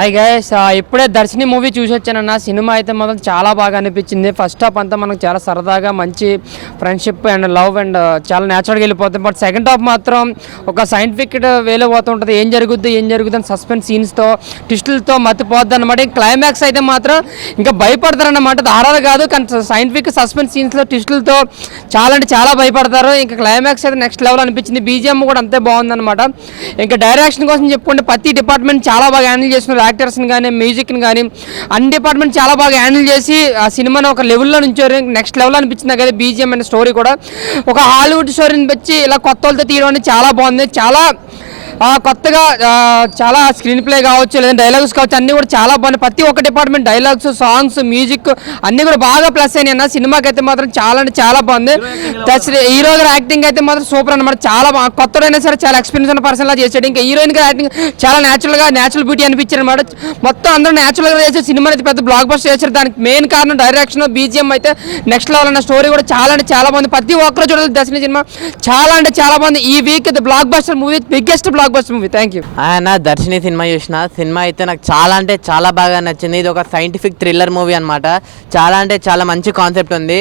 Hi guys, ఇప్పుడే దర్శిని movie చూసి వచ్చానన్న. Cinema అయితే మాత్రం చాలా బాగా అనిపించింది. ఫస్ట్ హాఫ్ అంతా మనకు చాలా సరదాగా మంచి ఫ్రెండ్షిప్ అండ్ లవ్ అండ్ చాలా న్యాచురల్గా వెళ్ళిపోతుంది. బట్ సెకండ్ హాఫ్ మాత్రం ఒక సైంటిఫిక్ వేలో పోతుంటుంది. ఏం జరుగుద్ది అని సస్పెన్స్ సీన్స్తో ట్విస్టులతో మతిపోద్ది అనమాట. క్లైమాక్స్ అయితే మాత్రం ఇంకా భయపడతారన్నమాట. హారర్ కాదు కానీ సైంటిఫిక్ సస్పెన్స్ సీన్స్లో ట్విస్టులతో చాలా అంటే చాలా భయపడతారు. ఇంకా క్లైమాక్స్ అయితే నెక్స్ట్ లెవెల్ అనిపించింది. బీజిఎం కూడా అంతే బాగుందన్నమాట. ఇంకా డైరెక్షన్ కోసం చెప్పుకుంటే ప్రతి డిపార్ట్మెంట్ చాలా బాగా హ్యాండిల్ చేస్తున్నారు. యాక్టర్స్ని కానీ మ్యూజిక్ని కానీ అన్ని డిపార్ట్మెంట్ చాలా బాగా హ్యాండిల్ చేసి ఆ సినిమాని ఒక లెవెల్లో నుంచారు. నెక్స్ట్ లెవెల్ అనిపించింది కదా బీజిఎం అనే స్టోరీ కూడా. ఒక హాలీవుడ్ స్టోరీని వచ్చి ఇలా కొత్త వాళ్ళతో తీయడం అనేది చాలా బాగుంది. చాలా కొత్తగా చాలా స్క్రీన్ ప్లే కావచ్చు లేదా డైలాగ్స్ కావచ్చు అన్నీ కూడా చాలా బాగున్నాయి. ప్రతి ఒక్క డిపార్ట్మెంట్ డైలాగ్స్, సాంగ్స్, మ్యూజిక్ అన్నీ కూడా బాగా ప్లస్ అయినాయి అన్న. సినిమాకి అయితే మాత్రం చాలా అంటే చాలా బాగుంది. హీరో గారి యాక్టింగ్ అయితే మాత్రం సూపర్ అనమాట. చాలా కొత్తడైనా సరే చాలా ఎక్స్పీరియన్స్ ఉన్న పర్సన్ లా చేసాడు. ఇంకా హీరోయిన్ గారి యాక్టింగ్ చాలా న్యాచురల్ బ్యూటీ అనిపించారు అనమాట. మొత్తం అందరూ న్యాచురల్గా చేసే సినిమా అయితే పెద్ద బ్లాక్ బస్టర్ చేశారు. దానికి మెయిన్ కారణం డైరెక్షన్, బీజిఎం అయితే నెక్స్ట్ లెవెల్ అన్న. స్టోరీ కూడా చాలా అంటే చాలా బాగుంది. ప్రతి ఒక్కరు చూడాలి దర్శన సినిమా. చాలా అంటే చాలా బాగుంది. ఈ week block buster movie, biggest block buster movie. Thank you. ఆయన దర్శిని సినిమా చూసిన సినిమా అయితే నాకు చాలా అంటే చాలా బాగా నచ్చింది. ఇది ఒక సైంటిఫిక్ థ్రిల్లర్ మూవీ అనమాట. చాలా అంటే చాలా మంచి కాన్సెప్ట్ ఉంది.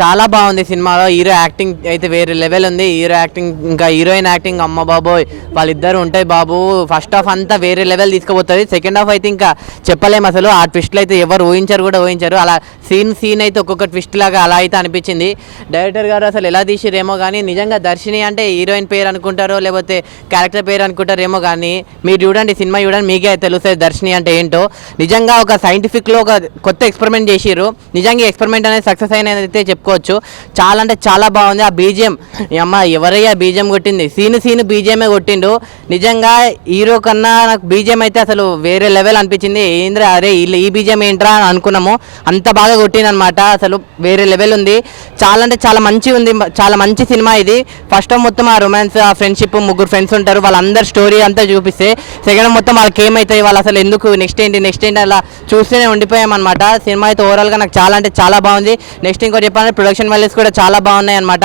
చాలా బాగుంది సినిమాలో. హీరో యాక్టింగ్ అయితే వేరే లెవెల్ ఉంది. హీరో యాక్టింగ్ ఇంకా హీరోయిన్ యాక్టింగ్ అమ్మ బాబోయ్ వాళ్ళిద్దరు ఉంటాయి బాబు. ఫస్ట్ హాఫ్ అంతా వేరే లెవెల్ తీసుకుపోతుంది. సెకండ్ హాఫ్ అయితే ఇంకా చెప్పలేము అసలు. ఆ ట్విస్ట్లు అయితే ఎవరు ఊహించారు. అలా సీన్ అయితే ఒక్కొక్క ట్విస్ట్ లాగా అలా అయితే అనిపించింది. డైరెక్టర్ గారు అసలు ఎలా తీసిరేమో కానీ నిజంగా దర్శిని అంటే హీరోయిన్ పేరు అనుకుంటారో లేకపోతే క్యారెక్టర్ పేరు అనుకుంటారేమో కానీ మీరు చూడండి, సినిమా చూడండి, మీకే తెలుస్తుంది దర్శిని అంటే ఏంటో. నిజంగా ఒక సైంటిఫిక్లో ఒక కొత్త ఎక్స్పెరిమెంట్ చేసిర్రు. నిజంగా ఎక్స్పెరిమెంట్ అనేది సక్సెస్ అయినదైతే చెప్పుకోవచ్చు. చాలా అంటే చాలా బాగుంది. ఆ బీజిఎం అమ్మ ఎవరయ్యా బీజిఎం కొట్టింది, సీన్ బీజిఎమే కొట్టిండు. నిజంగా హీరో కన్నా నాకు బీజిఎం అయితే అసలు వేరే లెవెల్ అనిపించింది. ఏంద్రా అరే ఈ బీజిఎం ఏంట్రా అని అనుకున్నాము. అంత బాగా కొట్టిందనమాట. అసలు వేరే లెవెల్ ఉంది. చాలా అంటే చాలా మంచి ఉంది. చాలా మంచి సినిమా ఇది. ఫస్ట్ మొత్తం ఆ రొమాన్స్, ఆ ఫ్రెండ్షిప్, ముగ్గురు ఫ్రెండ్స్ ఉంటారు, వాళ్ళందరి స్టోరీ అంతా చూపిస్తే సెకండ్ మొత్తం వాళ్ళకి ఏమవుతాయి, వాళ్ళు అసలు ఎందుకు నెక్స్ట్ ఏంటి అలా చూస్తూనే ఉండిపోయామన్నమాట. సినిమా అయితే ఓవరాల్గా నాకు చాలా అంటే చాలా బాగుంది. నెక్స్ట్ ఇంకోటి చెప్పాలంటే ప్రొడక్షన్ వాల్యూస్ కూడా చాలా బాగున్నాయి అనమాట.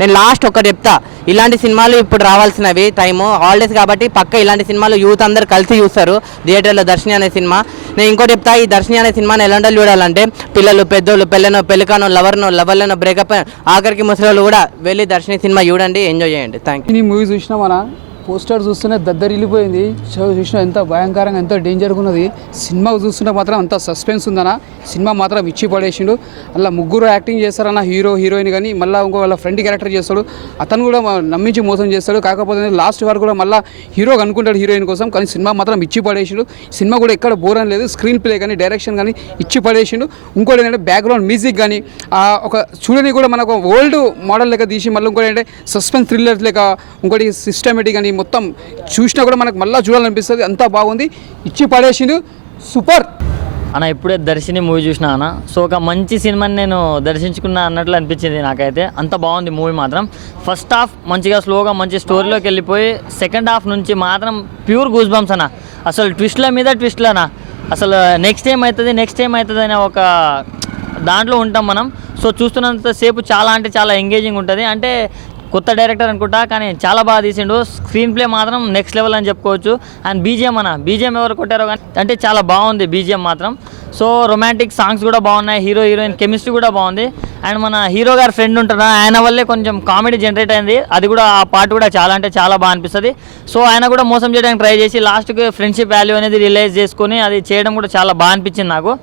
నేను లాస్ట్ ఒకటి చెప్తా, ఇలాంటి సినిమాలు ఇప్పుడు రావాల్సినవి టైము హాలిడేస్ కాబట్టి పక్క ఇలాంటి సినిమాలు యూత్ అందరు కలిసి చూస్తారు థియేటర్లో. దర్శిని అనే సినిమా నేను ఇంకోటి చెప్తా, ఈ దర్శిని అనే సినిమాని ఎలాంటి చూడాలంటే పిల్లలు, పెద్దోళ్ళు, పెళ్ళికానో, లవర్లను, బ్రేకప్ ఆఖరికి ముసలి కూడా వెళ్ళి దర్శిని సినిమా చూడండి, ఎంజాయ్ చేయండి. Thank you. ఈ మూవీ చూసినామన్నా, పోస్టర్ చూస్తూనే దద్దరిల్లిపోయింది. చూసినా ఎంత భయంకరంగా ఎంత డేంజర్గా ఉన్నది. సినిమా చూస్తుంటే మాత్రం అంత సస్పెన్స్ ఉందన్న. సినిమా మాత్రం ఇచ్చి పడేసిండు. అలా ముగ్గురు యాక్టింగ్ చేస్తారన్న, హీరో హీరోయిన్ కానీ మళ్ళీ ఇంకో వాళ్ళ ఫ్రెండ్ క్యారెక్టర్ చేస్తాడు. అతను కూడా నమ్మించి మోసం చేస్తాడు. కాకపోతే లాస్ట్ వరకు కూడా మళ్ళీ హీరో అనుకుంటాడు హీరోయిన్ కోసం. కానీ సినిమా మాత్రం ఇచ్చి పడేసిండు. సినిమా కూడా ఎక్కడ బోర్ అని లేదు. స్క్రీన్ ప్లే కానీ డైరెక్షన్ కానీ ఇచ్చి పడేసిండు. ఇంకోటి ఏంటంటే బ్యాక్గ్రౌండ్ మ్యూజిక్ కానీ ఒక చూడని కూడా మనకు ఓల్డ్ మోడల్ లెక్క తీసి మళ్ళీ ఇంకోటి ఏంటంటే సస్పెన్స్ థ్రిల్లర్ లెక్క ఇంకోటి సిస్టమేటిక్ కానీ మొత్తం చూసినా కూడా మనకు మళ్ళీ చూడాలనిపిస్తుంది. అంతా బాగుంది, ఇచ్చి పడేసిండు, సూపర్ అన్న. ఇప్పుడే దర్శిని మూవీ చూసినా అన్న. సో ఒక మంచి సినిమాని నేను దర్శించుకున్నా అన్నట్లు అనిపించింది నాకైతే. అంత బాగుంది మూవీ మాత్రం. ఫస్ట్ హాఫ్ మంచిగా స్లోగా మంచి స్టోరీలోకి వెళ్ళిపోయి సెకండ్ హాఫ్ నుంచి మాత్రం ప్యూర్ గూస్ బంప్స్ అన్న. అసలు ట్విస్ట్ల మీద ట్విస్ట్లనా, అసలు నెక్స్ట్ ఏమవుతుంది అనే ఒక దాంట్లో ఉంటాం మనం. సో చూస్తున్నంతసేపు చాలా అంటే చాలా ఎంగేజింగ్ ఉంటుంది. అంటే కొత్త డైరెక్టర్ అనుకుంటా కానీ చాలా బాగా తీసిండు. స్క్రీన్ ప్లే మాత్రం నెక్స్ట్ లెవెల్ అని చెప్పుకోవచ్చు. అండ్ బీజిఎం ఎవరు కొట్టారో కానీ అంటే చాలా బాగుంది బీజిఎం మాత్రం. సో రొమాంటిక్ సాంగ్స్ కూడా బాగున్నాయి. హీరో హీరోయిన్ కెమిస్ట్రీ కూడా బాగుంది. అండ్ మన హీరో గారి ఫ్రెండ్ ఉంటారు, ఆయన వల్లే కొంచెం కామెడీ జనరేట్ అయింది. అది కూడా ఆ పార్ట్ కూడా చాలా అంటే చాలా బాగా అనిపిస్తుంది. సో ఆయన కూడా మోసం చేయడానికి ట్రై చేసి లాస్ట్కి ఫ్రెండ్షిప్ వాల్యూ అనేది రియలైజ్ చేసుకొని అది చేయడం కూడా చాలా బాగా అనిపించింది నాకు.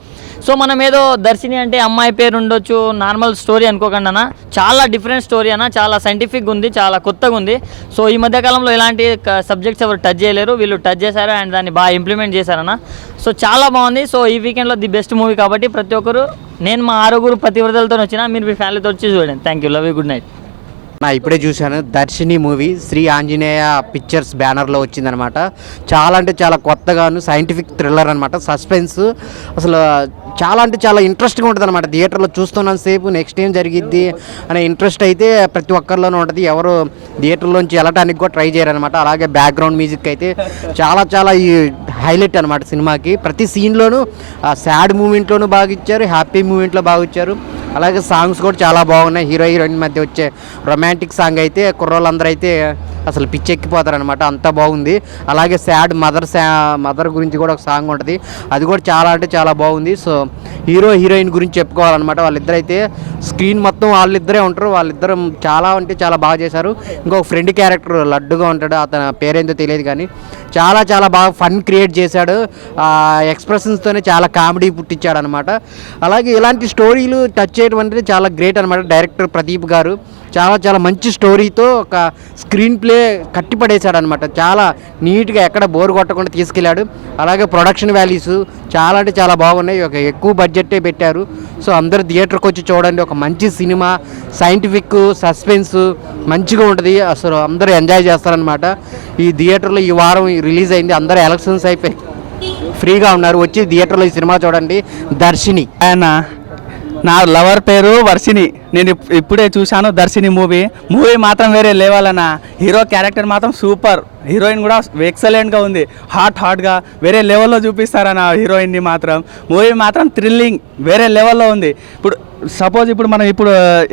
సో మనం ఏదో దర్శిని అంటే అమ్మాయి పేరు ఉండొచ్చు నార్మల్ స్టోరీ అనుకోకండి అన్న. చాలా డిఫరెంట్ స్టోరీ అన్న. చాలా సైంటిఫిక్గా ఉంది, చాలా కొత్తగా ఉంది. సో ఈ మధ్యకాలంలో ఇలాంటి సబ్జెక్ట్స్ ఎవరు టచ్ చేయలేరు, వీళ్ళు టచ్ చేశారు అండ్ దాన్ని బాగా ఇంప్లిమెంట్ చేశారన్న. సో చాలా బాగుంది. సో ఈ వీకెండ్లో ది బెస్ట్ మూవీ కాబట్టి ప్రతి ఒక్కరు, నేను మా 6 పతివ్రతలతో వచ్చిన, మీరు మీ ఫ్యామిలీతో వచ్చి చూడండి. Thank you, love you, good night. ఇప్పుడే చూశాను దర్శిని మూవీ. శ్రీ ఆంజనేయ పిక్చర్స్ బ్యానర్లో వచ్చిందనమాట. చాలా అంటే చాలా కొత్తగాను సైంటిఫిక్ థ్రిల్లర్ అనమాట. సస్పెన్స్ అసలు చాలా అంటే చాలా ఇంట్రెస్ట్గా ఉంటుంది అనమాట. థియేటర్లో చూస్తున్నంత సేపు నెక్స్ట్ ఏం జరిగిద్ది అనే ఇంట్రెస్ట్ అయితే ప్రతి ఒక్కరిలోనూ ఉంటుంది. ఎవరు థియేటర్లోంచి వెళ్ళటానికి కూడా ట్రై చేయరనమాట. అలాగే బ్యాక్గ్రౌండ్ మ్యూజిక్ అయితే చాలా చాలా హైలైట్ అనమాట సినిమాకి. ప్రతి సీన్లోనూ సాడ్ మూమెంట్లోనూ బాగా ఇచ్చారు, హ్యాపీ మూమెంట్లో బాగా ఇచ్చారు. అలాగే సాంగ్స్ కూడా చాలా బాగున్నాయి. హీరో హీరోయిన్ మధ్య వచ్చే రొమాంటిక్ సాంగ్ అయితే కుర్రోళ్ళందరూ అయితే అసలు పిచ్చెక్కిపోతారు అనమాట, అంత బాగుంది. అలాగే సాడ్ మదర్ గురించి కూడా ఒక సాంగ్ ఉంటుంది, అది కూడా చాలా అంటే చాలా బాగుంది. సో హీరో హీరోయిన్ గురించి చెప్పుకోవాలన్నమాట. వాళ్ళిద్దరు అయితే స్క్రీన్ మొత్తం వాళ్ళిద్దరే ఉంటారు, వాళ్ళిద్దరు చాలా అంటే చాలా బాగా చేశారు. ఇంకొక ఫ్రెండ్ క్యారెక్టర్ లడ్డుగా ఉంటాడు, అతని పేరేందో తెలియదు కానీ చాలా చాలా బాగా ఫన్ క్రియేట్ చేశాడు. ఎక్స్ప్రెషన్స్తోనే చాలా కామెడీ పుట్టించాడు అనమాట. అలాగే ఇలాంటి స్టోరీలు టచ్ చేయడం అనేది చాలా గ్రేట్ అనమాట. డైరెక్టర్ ప్రదీప్ గారు చాలా చాలా మంచి స్టోరీతో ఒక స్క్రీన్ ప్లే కట్టిపడేశాడు అనమాట. చాలా నీట్గా ఎక్కడ బోర్ కొట్టకుండా తీసుకెళ్ళాడు. అలాగే ప్రొడక్షన్ వాల్యూస్ చాలా అంటే చాలా బాగున్నాయి. ఒక ఎక్కువ బడ్జెట్టే పెట్టారు. సో అందరు థియేటర్కి వచ్చి చూడండి, ఒక మంచి సినిమా, సైంటిఫిక్ సస్పెన్స్ మంచిగా ఉంటుంది. అసలు అందరూ ఎంజాయ్ చేస్తారనమాట. ఈ థియేటర్లో ఈ వారం రిలీజ్ అయింది, అందరూ ఎలక్షన్స్ అయిపోయి ఫ్రీగా ఉన్నారు, వచ్చి థియేటర్లో ఈ సినిమా చూడండి. దర్శిని ఆయన నా లవర్ పేరు వర్షిని. నేను ఇప్పుడే చూశాను దర్శిని మూవీ మాత్రం వేరే లెవెల్ అన్న. హీరో క్యారెక్టర్ మాత్రం సూపర్, హీరోయిన్ కూడా ఎక్సలెంట్గా ఉంది, హాట్గా వేరే లెవెల్లో చూపిస్తారన్న హీరోయిన్ని మాత్రం. మూవీ మాత్రం థ్రిల్లింగ్ వేరే లెవెల్లో ఉంది. ఇప్పుడు సపోజ్ ఇప్పుడు మనం ఇప్పుడు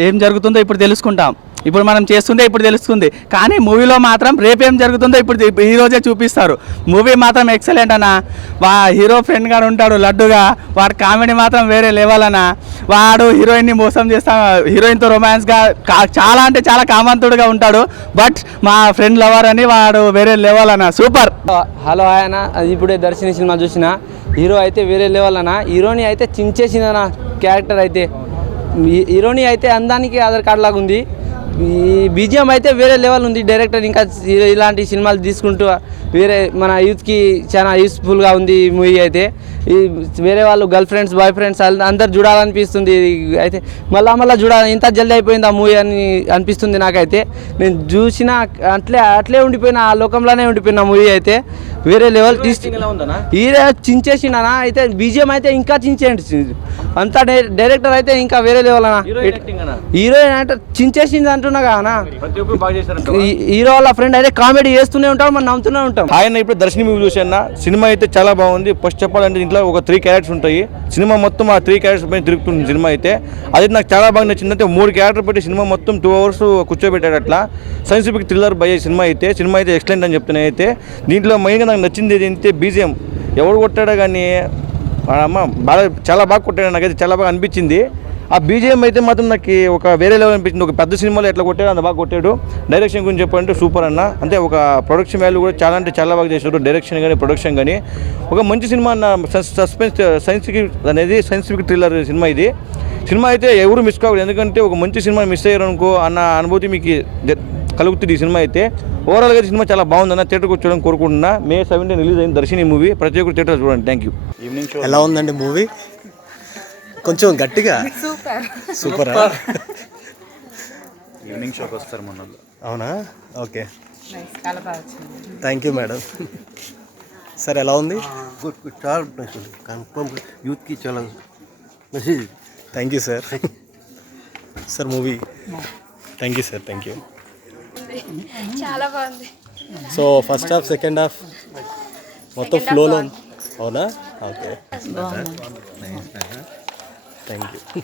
ఏం జరుగుతుందో ఇప్పుడు తెలుసుకుంటాం, ఇప్పుడు మనం చేస్తుంటే ఇప్పుడు తెలుస్తుంది. కానీ మూవీలో మాత్రం రేపేం జరుగుతుందో ఇప్పుడు ఈరోజే చూపిస్తారు. మూవీ మాత్రం ఎక్సలెంట్ అన్న. హీరో ఫ్రెండ్ గారు ఉంటాడు లడ్డుగా, వాడు కామెడీ మాత్రం వేరే లెవెల్ అన్న. వాడు హీరోయిన్ని మోసం చేస్తా, హీరోయిన్తో రొమాన్స్గా చాలా అంటే చాలా కామంతుడుగా ఉంటాడు. బట్ మా ఫ్రెండ్ లవర్ అని వాడు వేరే లెవెల్ అన్న, సూపర్. హలో ఆయన, ఇప్పుడే దర్శిని సినిమా చూసిన. హీరో అయితే వేరే లెవెల్ అన్న. హీరోని అయితే చించేసిందన్న క్యారెక్టర్ అయితే. హీరోని అయితే అందానికి ఆధార్ కార్డ్ లాగా ఉంది. ఈ బీజిఎం అయితే వేరే లెవెల్ ఉంది. డైరెక్టర్ ఇంకా ఇలాంటి సినిమాలు తీసుకుంటూ వేరే మన యూత్కి చాలా యూస్ఫుల్గా ఉంది ఈ మూవీ అయితే. ఈ వేరే వాళ్ళు గర్ల్ ఫ్రెండ్స్, బాయ్ ఫ్రెండ్స్ అందరు చూడాలనిపిస్తుంది. అయితే మళ్ళీ చూడాలి, ఇంత జల్దీ అయిపోయింది ఆ మూవీ అని అనిపిస్తుంది నాకైతే. నేను చూసిన అట్లే ఉండిపోయిన, ఆ లోకంలోనే ఉండిపోయిన మూవీ అయితే. వేరే లెవెల్ హీరో చించేసిండనా. అయితే బీజిఎం అయితే ఇంకా చించేయండి. అంతా డైరెక్టర్ అయితే ఇంకా వేరే లెవెల్ అన్న. హీరోయిన్ అంటే చించేసింది అంటున్నా కదా. హీరో వాళ్ళ ఫ్రెండ్ అయితే కామెడీ చేస్తూనే ఉంటాం, మనం నవ్వుతూనే ఉంటాం. ఆయన ఇప్పుడు దర్శని మూవీ చూసాను. సినిమా అయితే చాలా బాగుంది. ఫస్ట్ చెప్పాలంటే ఇంట్లో ఒక 3 క్యారెక్టర్స్ ఉంటాయి. సినిమా మొత్తం ఆ 3 క్యారెక్టర్స్ పైన తిరుగుతుంది సినిమా అయితే. అది నాకు చాలా బాగా నచ్చిందంటే 3 క్యారెక్టర్ పెట్టి సినిమా మొత్తం 2 అవర్స్ కూర్చోబెట్టాడు. అట్లా సైంటిఫిక్ థ్రిల్లర్ బై సినిమా అయితే ఎక్సలెంట్ అని చెప్తున్నాయి. అయితే దీంట్లో మెయిన్గా నాకు నచ్చింది ఏంటంటే బీజిఎం. ఎవడు కొట్టాడో కానీ అమ్మ బాగా చాలా బాగా కొట్టాడు, నాకైతే చాలా బాగా అనిపించింది. ఆ బీజిఎం అయితే మాత్రం నాకు ఒక వేరే లెవెల్ అనిపించింది. ఒక పెద్ద సినిమాలో ఎట్లా కొట్టాడు అంత బాగా కొట్టాడు. డైరెక్షన్ గురించి చెప్పాలంటే సూపర్ అన్న. అంటే ఒక ప్రొడక్షన్ వాల్యూ కూడా చాలా అంటే చాలా బాగా చేశారు. డైరెక్షన్ కానీ ప్రొడక్షన్ కానీ ఒక మంచి సినిమా అన్న. సస్పెన్స్ సైంటిఫిక్ థ్రిల్లర్ సినిమా ఇది. సినిమా అయితే ఎవరు మిస్ కాకూడదు, ఎందుకంటే ఒక మంచి సినిమా మిస్ అయ్యారు అనుకో అన్న అనుభూతి మీకు కలుగుతుంది ఈ సినిమా అయితే. ఓవరాల్గా సినిమా చాలా బాగుందన్న. థియేటర్కి వచ్చి చూడడం కోరుకుంటున్నా. May 17 రిలీజ్ అయింది దర్శిని మూవీ. ప్రతి ఒక్కరు థియేటర్ చూడండి. Thank you. ఎలా ఉందండి మూవీ? కొంచెం గట్టిగా సూపర్. ఈవినింగ్ షోకి వస్తారు మొన్న. అవునా? Okay, thank you madam. Sir ఎలా ఉంది? గుడ్ చాలా కన్ఫర్మ్ యూత్కి చాలా message. Thank you sir. Sir movie thank you sir. Thank you. చాలా బాగుంది. So first half second half మొత్తం ఫ్లోలో. అవునా? Okay, thank you.